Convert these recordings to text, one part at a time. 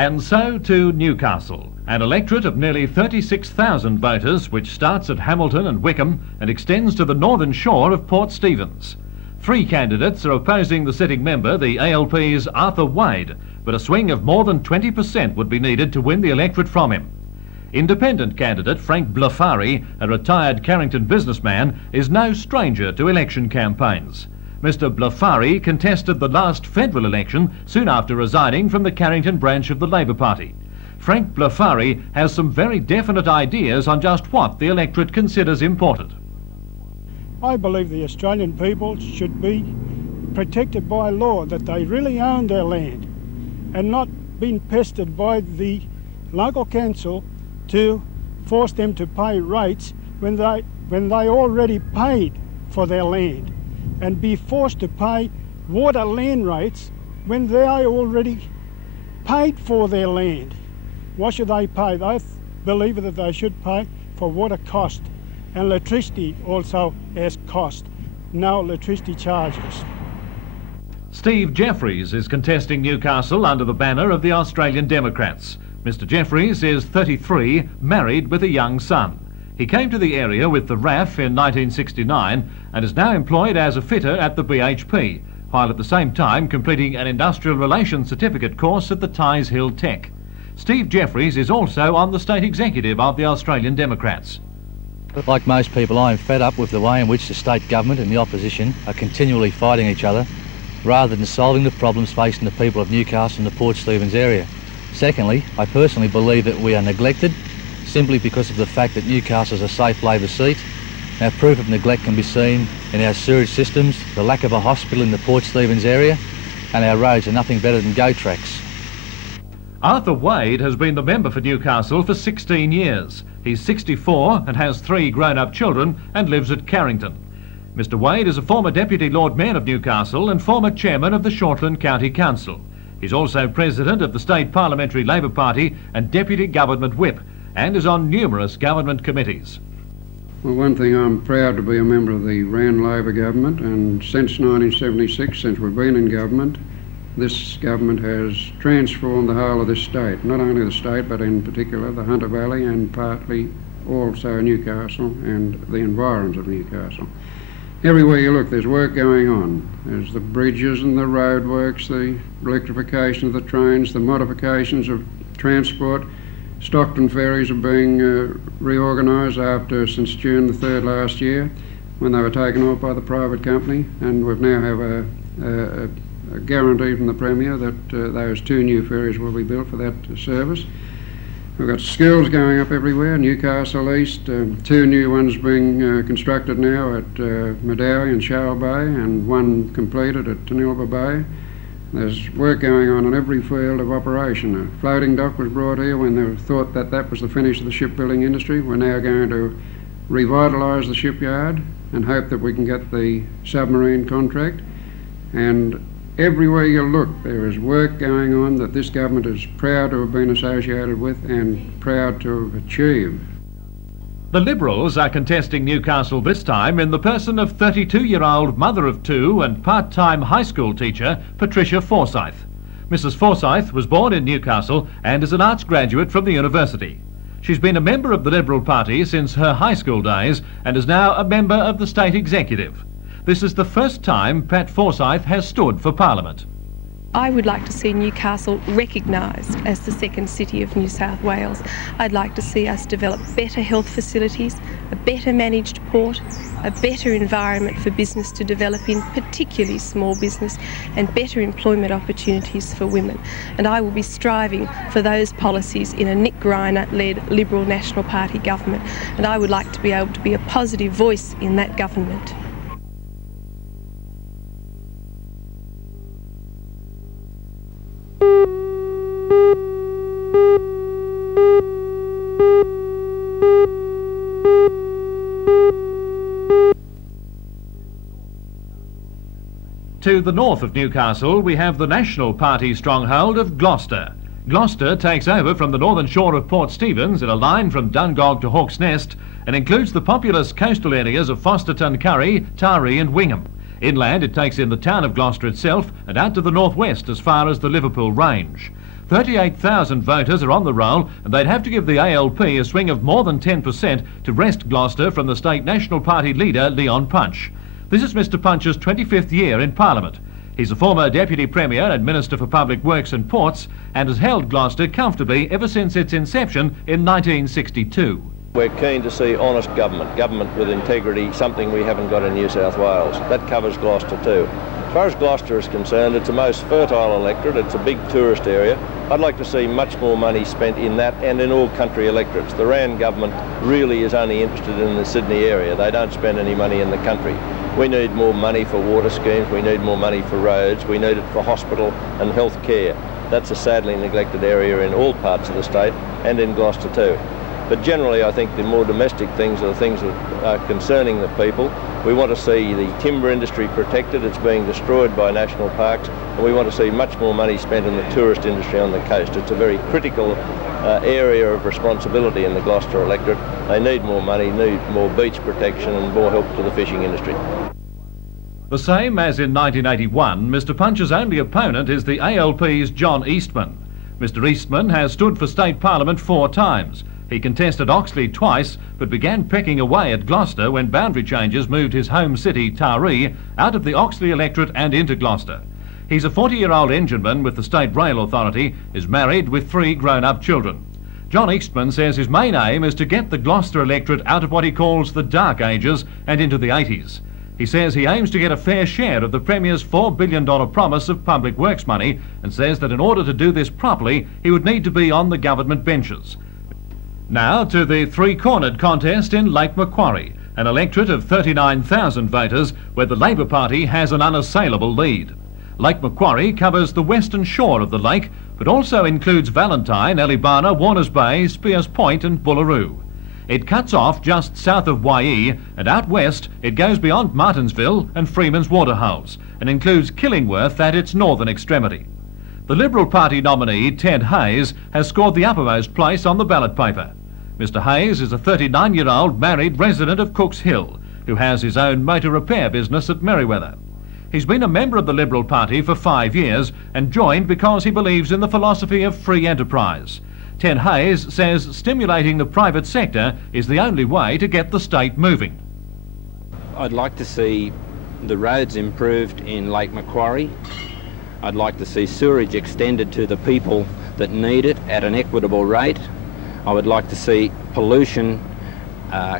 And so to Newcastle, an electorate of nearly 36,000 voters which starts at Hamilton and Wickham and extends to the northern shore of Port Stephens. 3 candidates are opposing the sitting member, the ALP's Arthur Wade, but a swing of more than 20% would be needed to win the electorate from him. Independent candidate Frank Blafari, a retired Carrington businessman, is no stranger to election campaigns. Mr Blafari contested the last federal election soon after resigning from the Carrington branch of the Labor Party. Frank Blafari has some very definite ideas on just what the electorate considers important. I believe the Australian people should be protected by law, that they really own their land and not being pestered by the local council to force them to pay rates when they already paid for their land, and be forced to pay water land rates when they already paid for their land. Why should they pay? I believe that they should pay for water cost, and electricity also has cost, no electricity charges. Steve Jeffries is contesting Newcastle under the banner of the Australian Democrats. Mr Jeffries is 33, married with a young son. He came to the area with the RAF in 1969 and is now employed as a fitter at the BHP, while at the same time completing an industrial relations certificate course at the Ties Hill Tech. Steve Jeffries is also on the state executive of the Australian Democrats. Like most people, I am fed up with the way in which the state government and the opposition are continually fighting each other rather than solving the problems facing the people of Newcastle and the Port Stephens area. Secondly, I personally believe that we are neglected simply because of the fact that Newcastle is a safe Labor seat. Now, proof of neglect can be seen in our sewage systems, the lack of a hospital in the Port Stephens area, and our roads are nothing better than goat tracks. Arthur Wade has been the member for Newcastle for 16 years. He's 64 and has 3 grown-up children and lives at Carrington. Mr Wade is a former Deputy Lord Mayor of Newcastle and former Chairman of the Shortland County Council. He's also President of the State Parliamentary Labor Party and Deputy Government Whip, and is on numerous government committees. Well, one thing, I'm proud to be a member of the Rand Labor government, and since 1976, since we've been in government, this government has transformed the whole of this state, not only the state but in particular the Hunter Valley and partly also Newcastle and the environs of Newcastle. Everywhere you look there's work going on. There's the bridges and the roadworks, the electrification of the trains, the modifications of transport. Stockton ferries are being reorganised since June the 3rd last year, when they were taken off by the private company, and we now have a guarantee from the Premier that those 2 new ferries will be built for that service. We've got schools going up everywhere, Newcastle East, 2 new ones being constructed now at Medowie and Shoal Bay, and 1 completed at Tanilba Bay. There's work going on in every field of operation. A floating dock was brought here when they thought that that was the finish of the shipbuilding industry. We're now going to revitalise the shipyard and hope that we can get the submarine contract. And everywhere you look, there is work going on that this government is proud to have been associated with and proud to have achieved. The Liberals are contesting Newcastle this time in the person of 32-year-old mother of 2 and part-time high school teacher Patricia Forsyth. Mrs Forsyth was born in Newcastle and is an arts graduate from the university. She's been a member of the Liberal Party since her high school days and is now a member of the state executive. This is the first time Pat Forsyth has stood for Parliament. I would like to see Newcastle recognised as the second city of New South Wales. I'd like to see us develop better health facilities, a better managed port, a better environment for business to develop in, particularly small business, and better employment opportunities for women. And I will be striving for those policies in a Nick Greiner-led Liberal National Party government, and I would like to be able to be a positive voice in that government. To the north of Newcastle, we have the National Party stronghold of Gloucester. Gloucester takes over from the northern shore of Port Stephens in a line from Dungog to Hawk's Nest and includes the populous coastal areas of Fosterton, Curry, Taree and Wingham. Inland, it takes in the town of Gloucester itself and out to the northwest as far as the Liverpool Range. 38,000 voters are on the roll, and they'd have to give the ALP a swing of more than 10% to wrest Gloucester from the state National Party leader, Leon Punch. This is Mr Punch's 25th year in Parliament. He's a former Deputy Premier and Minister for Public Works and Ports, and has held Gloucester comfortably ever since its inception in 1962. We're keen to see honest government with integrity, something we haven't got in New South Wales. That covers Gloucester too. As far as Gloucester is concerned, it's the most fertile electorate, it's a big tourist area. I'd like to see much more money spent in that and in all country electorates. The Rand government really is only interested in the Sydney area. They don't spend any money in the country. We need more money for water schemes, we need more money for roads, we need it for hospital and health care. That's a sadly neglected area in all parts of the state and in Gloucester too. But generally I think the more domestic things are the things that are concerning the people. We want to see the timber industry protected, it's being destroyed by national parks, and we want to see much more money spent in the tourist industry on the coast. It's a very critical area of responsibility in the Gloucester electorate. They need more money, need more beach protection and more help to the fishing industry. The same as in 1981, Mr Punch's only opponent is the ALP's John Eastman. Mr Eastman has stood for State Parliament 4 times. He contested Oxley twice, but began pecking away at Gloucester when boundary changes moved his home city, Taree, out of the Oxley electorate and into Gloucester. He's a 40-year-old engineman with the State Rail Authority, is married with 3 grown-up children. John Eastman says his main aim is to get the Gloucester electorate out of what he calls the dark ages and into the 80s. He says he aims to get a fair share of the Premier's $4 billion promise of public works money, and says that in order to do this properly, he would need to be on the government benches. Now to the three-cornered contest in Lake Macquarie, an electorate of 39,000 voters where the Labor Party has an unassailable lead. Lake Macquarie covers the western shore of the lake, but also includes Valentine, Eleebana, Warners Bay, Spears Point and Bullaroo. It cuts off just south of Waee, and out west it goes beyond Martinsville and Freeman's Waterholes, and includes Killingworth at its northern extremity. The Liberal Party nominee, Ted Hayes, has scored the uppermost place on the ballot paper. Mr Hayes is a 39-year-old married resident of Cooks Hill, who has his own motor repair business at Merriweather. He's been a member of the Liberal Party for 5 years and joined because he believes in the philosophy of free enterprise. Ted Hayes says stimulating the private sector is the only way to get the state moving. I'd like to see the roads improved in Lake Macquarie. I'd like to see sewerage extended to the people that need it at an equitable rate. I would like to see pollution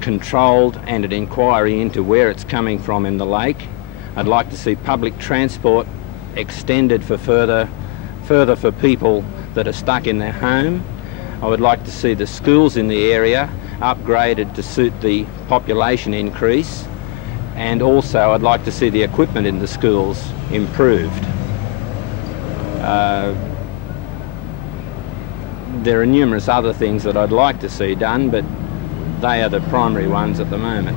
controlled and an inquiry into where it's coming from in the lake. I'd like to see public transport extended for further for people that are stuck in their home. I would like to see the schools in the area upgraded to suit the population increase, and also I'd like to see the equipment in the schools improved. There are numerous other things that I'd like to see done, but they are the primary ones at the moment.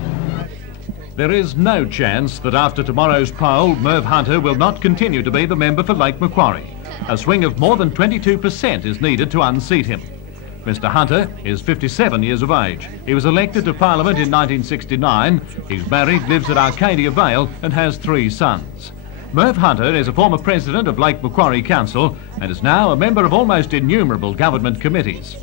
There is no chance that after tomorrow's poll, Merv Hunter will not continue to be the member for Lake Macquarie. A swing of more than 22% is needed to unseat him. Mr Hunter is 57 years of age. He was elected to Parliament in 1969. He's married, lives at Arcadia Vale and has 3 sons. Merv Hunter is a former president of Lake Macquarie Council and is now a member of almost innumerable government committees.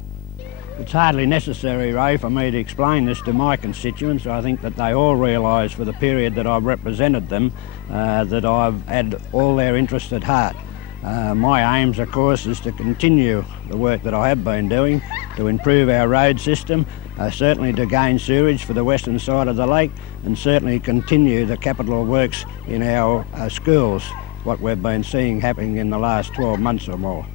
It's hardly necessary, Ray, for me to explain this to my constituents. I think that they all realise for the period that I've represented them that I've had all their interests at heart. My aims, of course, is to continue the work that I have been doing to improve our road system, certainly to gain sewerage for the western side of the lake, and certainly continue the capital works in our schools, what we've been seeing happening in the last 12 months or more.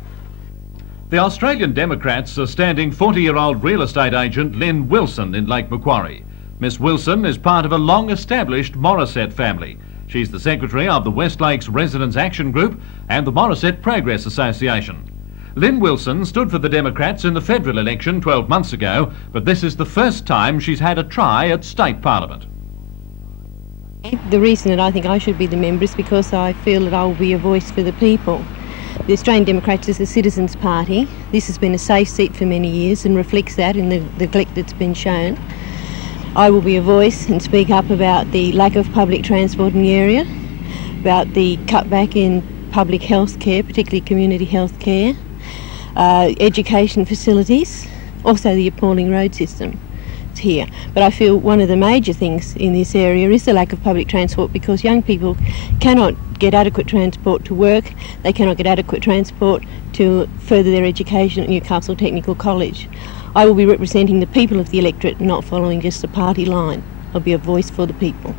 The Australian Democrats are standing 40-year-old real estate agent Lynn Wilson in Lake Macquarie. Miss Wilson is part of a long-established Morisset family. She's the secretary of the West Lakes Residents Action Group and the Morisset Progress Association. Lynn Wilson stood for the Democrats in the federal election 12 months ago, but this is the first time she's had a try at state parliament. The reason that I think I should be the member is because I feel that I will be a voice for the people. The Australian Democrats is a citizens' party. This has been a safe seat for many years and reflects that in the neglect that's been shown. I will be a voice and speak up about the lack of public transport in the area, about the cutback in public health care, particularly community health care, education facilities, also the appalling road system here. But I feel one of the major things in this area is the lack of public transport, because young people cannot get adequate transport to work, they cannot get adequate transport to further their education at Newcastle Technical College. I will be representing the people of the electorate, not following just a party line. I'll be a voice for the people.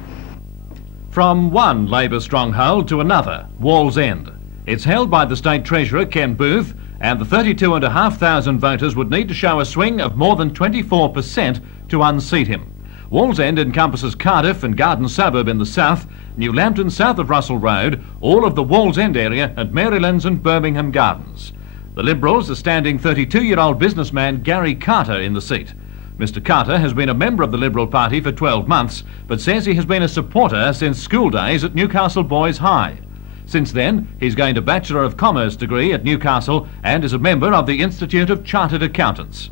From one Labor stronghold to another, Wallsend. It's held by the State Treasurer, Ken Booth, and the 32,500 voters would need to show a swing of more than 24% to unseat him. Wallsend encompasses Cardiff and Garden Suburb in the south, New Lambton south of Russell Road, all of the Wallsend area and Marylands and Birmingham Gardens. The Liberals are standing 32-year-old businessman Gary Carter in the seat. Mr Carter has been a member of the Liberal Party for 12 months, but says he has been a supporter since school days at Newcastle Boys High. Since then, he's gained a Bachelor of Commerce degree at Newcastle and is a member of the Institute of Chartered Accountants.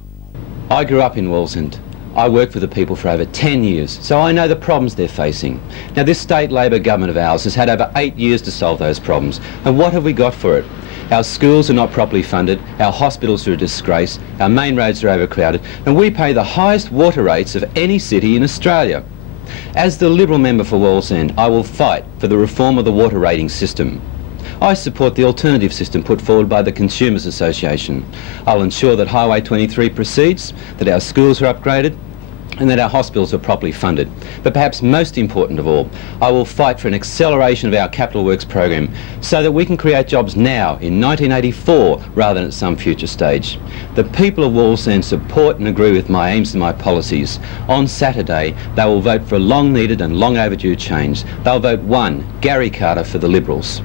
I grew up in Wallsend. I worked with the people for over 10 years, so I know the problems they're facing. Now, this state Labor government of ours has had over 8 years to solve those problems, and what have we got for it? Our schools are not properly funded, our hospitals are a disgrace, our main roads are overcrowded, and we pay the highest water rates of any city in Australia. As the Liberal member for Wallsend, I will fight for the reform of the water rating system. I support the alternative system put forward by the Consumers Association. I'll ensure that Highway 23 proceeds, that our schools are upgraded, and that our hospitals are properly funded. But perhaps most important of all, I will fight for an acceleration of our capital works program so that we can create jobs now in 1984 rather than at some future stage. The people of Wallsend support and agree with my aims and my policies. On Saturday, they will vote for a long needed and long overdue change. They'll vote 1, Gary Carter, for the Liberals.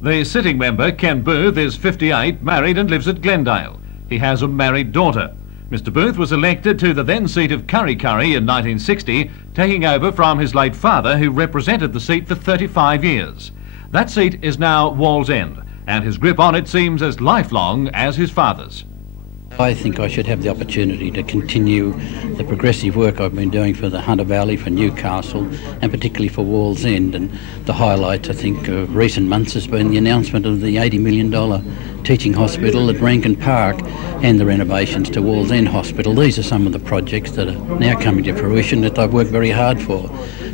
The sitting member, Ken Booth, is 58, married and lives at Glendale. He has a married daughter. Mr Booth was elected to the then seat of Kurri Kurri in 1960, taking over from his late father, who represented the seat for 35 years. That seat is now Wallsend, and his grip on it seems as lifelong as his father's. I think I should have the opportunity to continue the progressive work I've been doing for the Hunter Valley, for Newcastle, and particularly for Wallsend. And the highlight, I think, of recent months has been the announcement of the $80 million teaching hospital at Rankin Park and the renovations to Wallsend Hospital. These are some of the projects that are now coming to fruition that I've worked very hard for.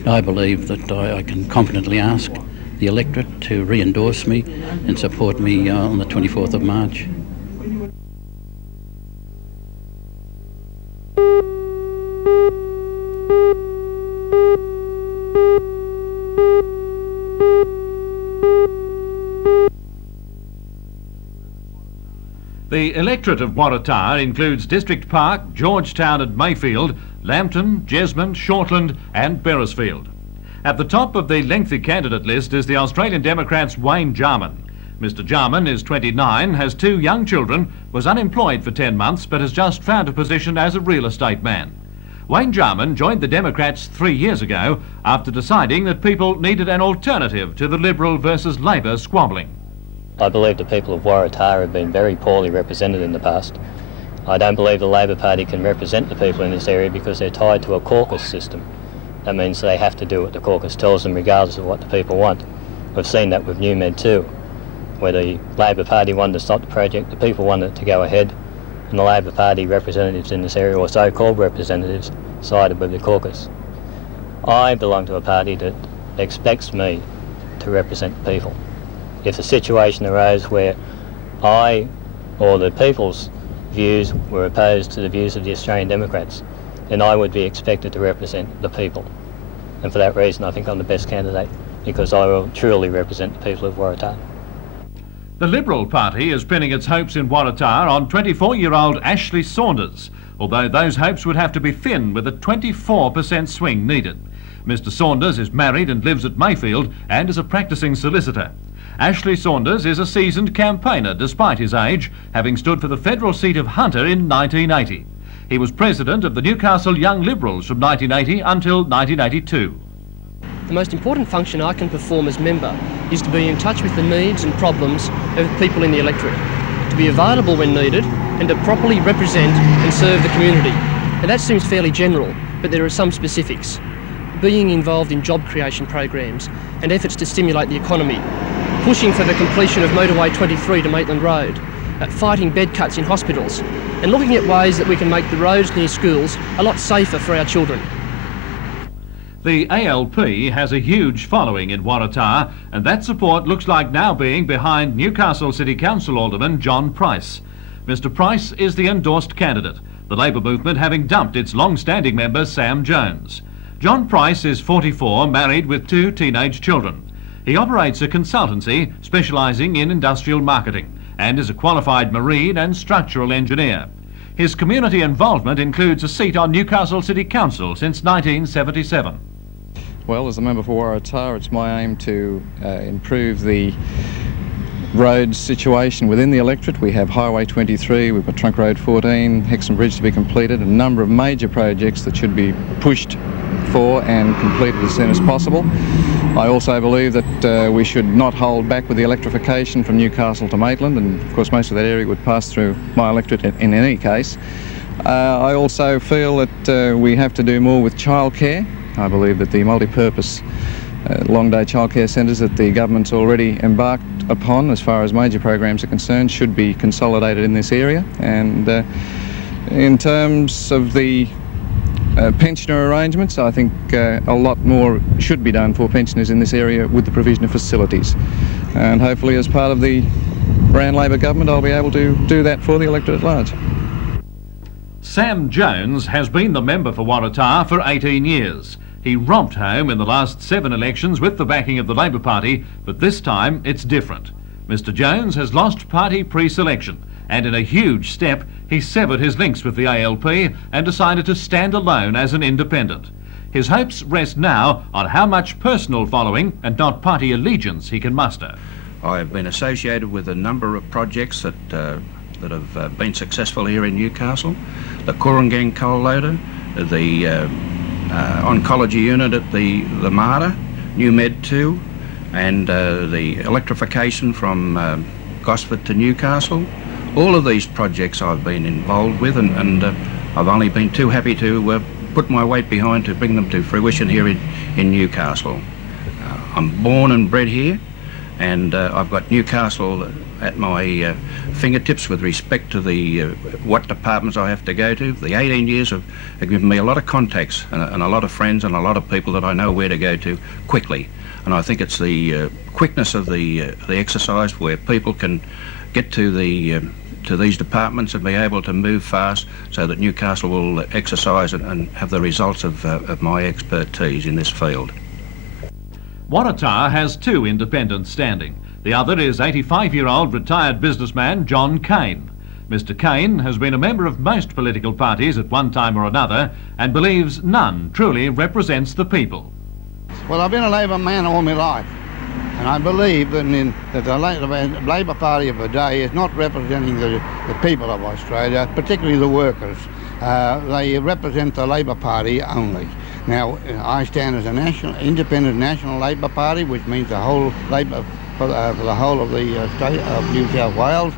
I believe that I can confidently ask the electorate to re-endorse me and support me on the 24th of March. The electorate of Waratah includes District Park, Georgetown and Mayfield, Lambton, Jesmond, Shortland and Beresfield. At the top of the lengthy candidate list is the Australian Democrats' Wayne Jarman. Mr Jarman is 29, has 2 young children, was unemployed for 10 months but has just found a position as a real estate man. Wayne Jarman joined the Democrats 3 years ago after deciding that people needed an alternative to the Liberal versus Labor squabbling. I believe the people of Waratah have been very poorly represented in the past. I don't believe the Labor Party can represent the people in this area because they're tied to a caucus system. That means they have to do what the caucus tells them regardless of what the people want. We've seen that with NewMed too, where the Labor Party wanted to stop the project, the people wanted it to go ahead, and the Labor Party representatives in this area, or so-called representatives, sided with the caucus. I belong to a party that expects me to represent the people. If a situation arose where I or the people's views were opposed to the views of the Australian Democrats, then I would be expected to represent the people. And for that reason I think I'm the best candidate, because I will truly represent the people of Waratah. The Liberal Party is pinning its hopes in Waratah on 24-year-old Ashley Saunders, although those hopes would have to be thin with a 24% swing needed. Mr Saunders is married and lives at Mayfield and is a practising solicitor. Ashley Saunders is a seasoned campaigner despite his age, having stood for the federal seat of Hunter in 1980. He was president of the Newcastle Young Liberals from 1980 until 1982. The most important function I can perform as member is to be in touch with the needs and problems of people in the electorate, to be available when needed and to properly represent and serve the community. And that seems fairly general, but there are some specifics. Being involved in job creation programs and efforts to stimulate the economy, pushing for the completion of Motorway 23 to Maitland Road, fighting bed cuts in hospitals and looking at ways that we can make the roads near schools a lot safer for our children. The ALP has a huge following in Waratah, and that support looks like now being behind Newcastle City Council Alderman John Price. Mr Price is the endorsed candidate, the Labour movement having dumped its long-standing member Sam Jones. John Price is 44, married with 2 teenage children. He operates a consultancy specialising in industrial marketing and is a qualified marine and structural engineer. His community involvement includes a seat on Newcastle City Council since 1977. Well, as a member for Waratah, it's my aim to improve the road situation within the electorate. We have Highway 23, we've got Trunk Road 14, Hexham Bridge to be completed, a number of major projects that should be pushed for and completed as soon as possible. I also believe that we should not hold back with the electrification from Newcastle to Maitland, and of course most of that area would pass through my electorate in any case. I also feel that we have to do more with childcare. I believe that the multi-purpose long day childcare centres that the government's already embarked upon as far as major programs are concerned should be consolidated in this area. And in terms of the pensioner arrangements, I think a lot more should be done for pensioners in this area with the provision of facilities. And hopefully as part of the Brown Labor government I'll be able to do that for the electorate at large. Sam Jones has been the member for Waratah for 18 years. He romped home in the last 7 elections with the backing of the Labour Party, but this time it's different. Mr Jones has lost party pre-selection, and in a huge step he severed his links with the ALP and decided to stand alone as an independent. His hopes rest now on how much personal following and not party allegiance he can muster. I have been associated with a number of projects that have been successful here in Newcastle. The Corangang coal loader, the oncology unit at the MARTA, New Med 2, and the electrification from Gosford to Newcastle. All of these projects I've been involved with, and I've only been too happy to put my weight behind to bring them to fruition here in Newcastle. I'm born and bred here, and I've got Newcastle at my fingertips with respect to the what departments I have to go to. The 18 years have given me a lot of contacts and a lot of friends and a lot of people that I know where to go to quickly. And I think it's the quickness of the exercise where people can get to these departments and be able to move fast so that Newcastle will exercise and have the results of my expertise in this field. Waratah has 2 independents standing. The other is 85-year-old retired businessman John Kane. Mr Kane has been a member of most political parties at one time or another and believes none truly represents the people. Well, I've been a Labor man all my life, and I believe that the Labor Party of the day is not representing the people of Australia, particularly the workers. They represent the Labor Party only. Now, I stand as a independent national Labor Party, which means the whole Labor for the whole of the state of New South Wales.